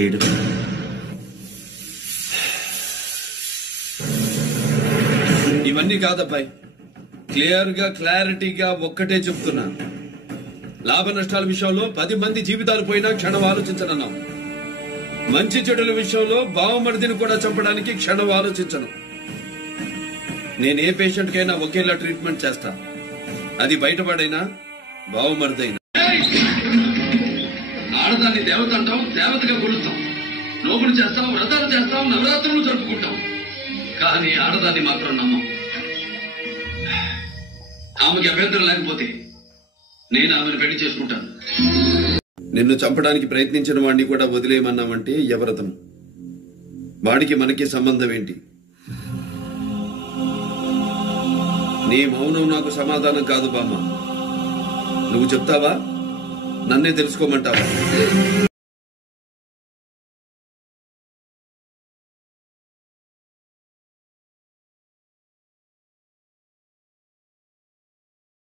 చేయడం. ఇవన్నీ కాదబ్బాయి, క్లారిటీగా ఒక్కటే చెప్తున్నా. లాభ నష్టాల విషయంలో 10 మంది జీవితాలు పోయినా క్షణం ఆలోచించనన్నాం. మంచి చెడుల విషయంలో బావమరిదిని కూడా చంపడానికి క్షణం ఆలోచించను. నేను ఏ పేషెంట్ కైనా ఒకేలా ట్రీట్మెంట్ చేస్తా, అది బయటపడైనా బావమరిదైనా. ఆడదాన్ని దేవత అంటాం, దేవతగా కొలుస్తాం, నోములు చేస్తాం, వ్రతాలు చేస్తాం, నవరాత్రులు జరుపుకుంటాం. కానీ ఆడదాన్ని మాత్రం నమ్మం. ఆమెకి అభ్యంతరం లేకపోతే నేను ఆమెను పెళ్లి చేసుకుంటాను. నిన్ను చంపడానికి ప్రయత్నించిన వాడిని కూడా వదిలేయమన్నామంటే ఎవరతం? వాడికి మనకి సంబంధం ఏంటి? నీ మౌనం నాకు సమాధానం కాదు బామ్మ. నువ్వు చెప్తావా, నన్నే తెలుసుకోమంటావా?